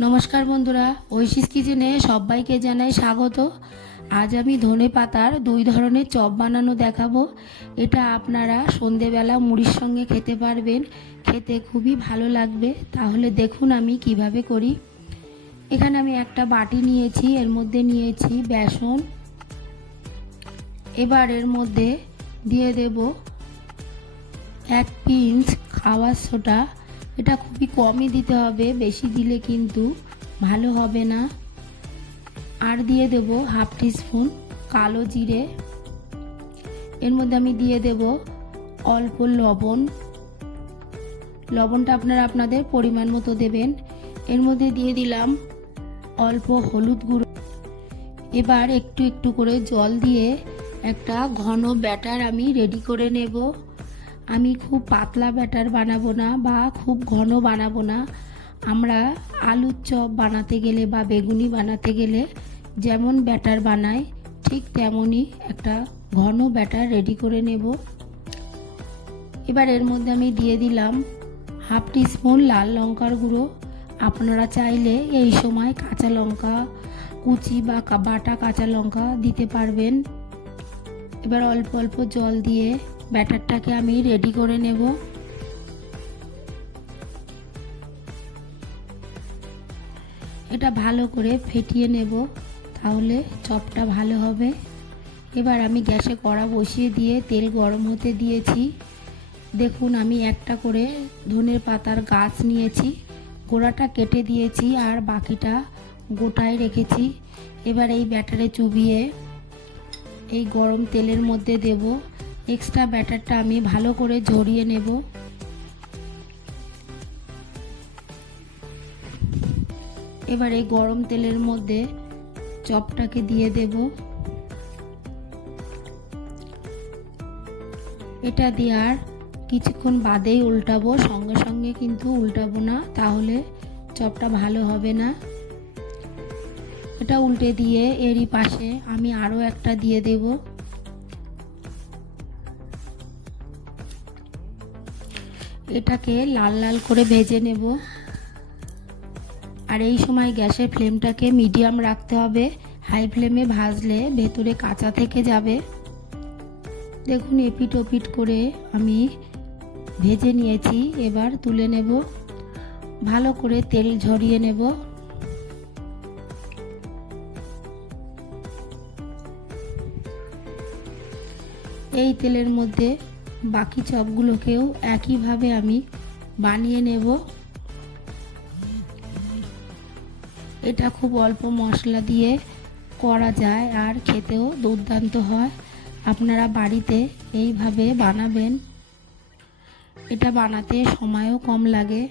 নমস্কার বন্ধুরা, ঐশীস কিচেনে সবাইকে জানাই স্বাগত। আজ আমি ধনে পাতার দুই ধরনের চপ বানানো দেখাবো। এটা আপনারা সন্ধেবেলা মুড়ির সঙ্গে খেতে পারবেন, খেতে খুবই ভালো লাগবে। তাহলে দেখুন আমি কিভাবে করি। এখানে আমি একটা বাটি নিয়েছি, এর মধ্যে নিয়েছি বেসন। এবার এর মধ্যে দিয়ে দেব 1 পিঞ্চ খাওয়ার সোডা। এটা খুবই কমই দিতে হবে, বেশি দিলে কিন্তু ভালো হবে না। আর দিয়ে দেব হাফ টিস্পুন কালো জিরে। এর মধ্যে আমি দিয়ে দেব অল্প লবণ। লবণটা আপনারা আপনাদের পরিমাণ মতো দেবেন। এর মধ্যে দিয়ে দিলাম অল্প হলুদ গুঁড়ো। এবার একটু একটু করে জল দিয়ে একটা ঘন ব্যাটার আমি রেডি করে নেব। আমি খুব পাতলা ব্যাটার বানাবো না বা খুব ঘন বানাবো না। আমরা আলুর চপ বানাতে গেলে বা বেগুনি বানাতে গেলে যেমন ব্যাটার বানাই ঠিক তেমনই একটা ঘন ব্যাটার রেডি করে নেব। এবার এর মধ্যে আমি দিয়ে দিলাম হাফ টিস্পুন লাল লঙ্কার গুঁড়ো। আপনারা চাইলে এই সময় কাঁচা লঙ্কা কুচি বা বাটা কাঁচা লঙ্কা দিতে পারবেন। এবার অল্প অল্প জল দিয়ে ব্যাটারটাকে আমি রেডি করে নেব। এটা ভালো করে ফেটিয়ে নেব, তাহলে চপটা ভালো হবে। এবার আমি গ্যাসে কড়া বসিয়ে দিয়ে তেল গরম হতে দিয়েছি। দেখুন আমি একটা করে ধনের পাতার গাছ নিয়েছি, গোড়াটা কেটে দিয়েছি আর বাকিটা গোটায় রেখেছি। এবার এই ব্যাটারে চুবিয়ে এই গরম তেলের মধ্যে দেব। এক্সট্রা ব্যাটারটা আমি ভালো করে ঝরিয়ে নেব। এবার এই গরম তেলের মধ্যে চপটাকে দিয়ে দেব। এটা দেওয়ার কিছুক্ষণ বাদেই উল্টাবো, সঙ্গে সঙ্গে কিন্তু উল্টাবো না, তাহলে চপটা ভালো হবে না। এটা উল্টে দিয়ে এরই পাশে আমি আরও একটা দিয়ে দেব। এটাকে লাল লাল করে ভেজে নেব। আর এই সময় গ্যাসের ফ্লেমটাকে মিডিয়াম রাখতে হবে, হাই ফ্লেমে ভাজলে ভেতরে কাঁচা থেকে যাবে। দেখুন এপিট ওপিট করে আমি ভেজে নিয়েছি, এবার তুলে নেব। ভালো করে তেল ঝরিয়ে নেব। এই তেলের মধ্যে বাকি চপগুলোকেও একইভাবে আমি বানিয়ে নেব। এটা খুব অল্প মশলা দিয়ে করা যায় আর খেতেও দুর্দান্ত হয়। আপনারা বাড়িতে এইভাবে বানাবেন, এটা বানাতে সময়ও কম লাগে।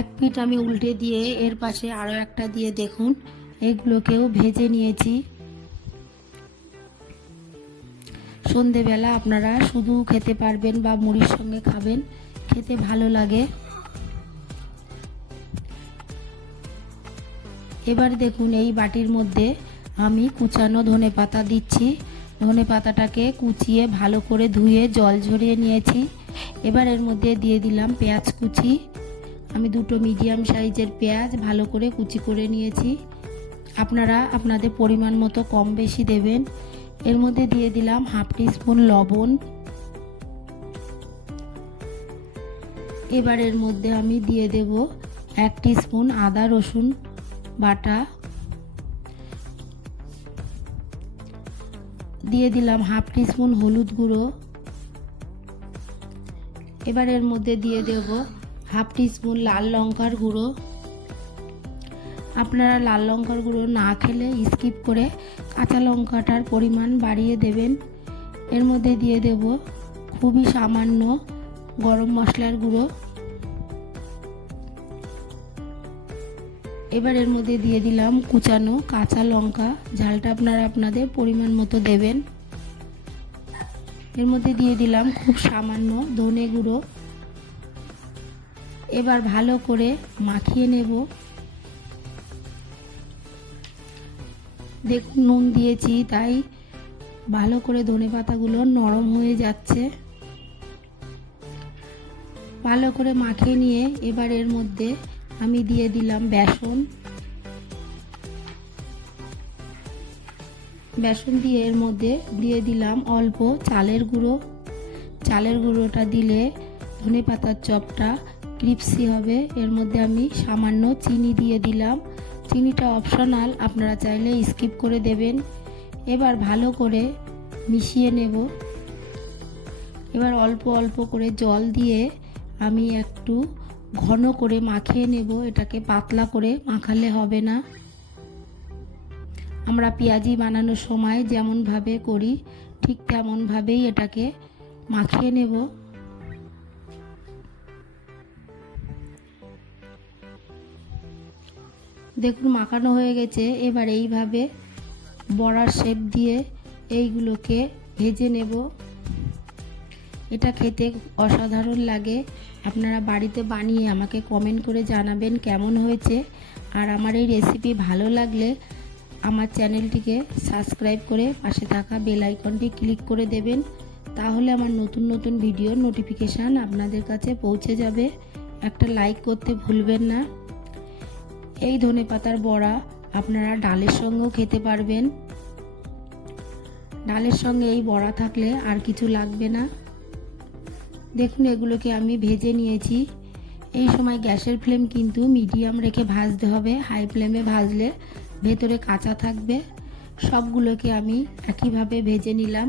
এক পিঠ আমি উল্টে দিয়ে এর পাশে আরও একটা দিয়ে দেখুন এগুলোকেও ভেজে নিয়েছি। সন্ধেবেলা আপনারা শুধু খেতে পারবেন বা মুড়ির সঙ্গে খাবেন, খেতে ভালো লাগে। এবার দেখুন এই বাটির মধ্যে আমি কুচানো ধনে পাতা দিচ্ছি। ধনে পাতাটাকে কুচিয়ে ভালো করে ধুয়ে জল ঝরিয়ে নিয়েছি। এবার এর মধ্যে দিয়ে দিলাম পেঁয়াজ কুচি। আমি দুটো মিডিয়াম সাইজের পেঁয়াজ ভালো করে কুচি করে নিয়েছি। আপনারা আপনাদের পরিমাণ মতো কম বেশি দেবেন। এর মধ্যে দিয়ে দিলাম হাফ টিস্পুন লবণ। এবার এর মধ্যে আমি দিয়ে দেব 1 টিস্পুন আদা রসুন বাটা। দিয়ে দিলাম হাফ টিস্পুন হলুদ গুঁড়ো। এবার এর মধ্যে দিয়ে দেব হাফ টিস্পুন লাল লঙ্কার গুঁড়ো। আপনারা লাল লঙ্কার গুঁড়ো না খেলে স্কিপ করে কাঁচা লঙ্কাটার পরিমাণ বাড়িয়ে দেবেন। এর মধ্যে দিয়ে দেব খুবই সামান্য গরম মশলার গুঁড়ো। এবার এর মধ্যে দিয়ে দিলাম কুচানো কাঁচা লঙ্কা, ঝালটা আপনারা আপনাদের পরিমাণ মতো দেবেন। এর মধ্যে দিয়ে দিলাম খুব সামান্য ধনে গুঁড়ো। এবার ভালো করে মাখিয়ে নেব। দেখুন নুন দিয়েছি, তাই ভালো করে ধনে পাতাগুলো নরম হয়ে যাচ্ছে। ভালো করে মাখিয়ে নিয়ে এবার এর মধ্যে আমি দিয়ে দিলাম বেসন। বেসন দিয়ে এর মধ্যে দিয়ে দিলাম অল্প চালের গুঁড়ো। চালের গুঁড়োটা দিলে ধনেপাতার চপটা ক্রিপসি হবে। এর মধ্যে আমি সামান্য চিনি দিয়ে দিলাম। চিনিটা অপশনাল, আপনারা চাইলে স্কিপ করে দেবেন। এবার ভালো করে মিশিয়ে নেব। এবার অল্প অল্প করে জল দিয়ে আমি একটু ঘন করে মাখিয়ে নেব। এটাকে পাতলা করে মাখালে হবে না। আমরা পেঁয়াজি বানানোর সময় যেমনভাবে করি ঠিক তেমনভাবেই এটাকে মাখিয়ে নেব। দেখুন মাখানো হয়ে গেছে। এবার এইভাবে বড়ার শেপ দিয়ে এইগুলোকে ভেজে নেব। এটা খেতে অসাধারণ লাগে। আপনারা বাড়িতে বানিয়ে আমাকে কমেন্ট করে জানাবেন কেমন হয়েছে। আর আমার এই রেসিপি ভালো লাগলে আমার চ্যানেলটিকে সাবস্ক্রাইব করে পাশে থাকা বেল আইকনটি ক্লিক করে দেবেন। তাহলে আমার নতুন নতুন ভিডিওর নোটিফিকেশান আপনাদের কাছে পৌঁছে যাবে। একটা লাইক করতে ভুলবেন না। এই ধনেপাতার বড়া আপনারা ডালের সঙ্গেও খেতে পারবেন। ডালের সঙ্গে এই বড়া থাকলে আর কিছু লাগবে না। দেখুন এগুলোকে আমি ভেজে নিয়েছি। এই সময় গ্যাসের ফ্লেম কিন্তু মিডিয়াম রেখে ভাজতে হবে। হাই ফ্লেমে ভাজলে ভেতরে কাঁচা থাকবে। সবগুলোকে আমি একইভাবে ভেজে নিলাম।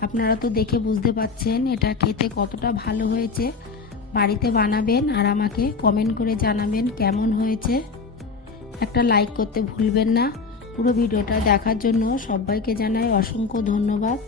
আপনারা তো দেখে বুঝতে পাচ্ছেন এটা খেতে কতটা ভালো হয়েছে। বাড়িতে বানাবেন আর আমাকে কমেন্ট করে জানাবেন কেমন হয়েছে। একটা লাইক করতে ভুলবেন না। পুরো ভিডিওটা দেখার জন্য সবাইকে জানাই অসংখ্য ধন্যবাদ।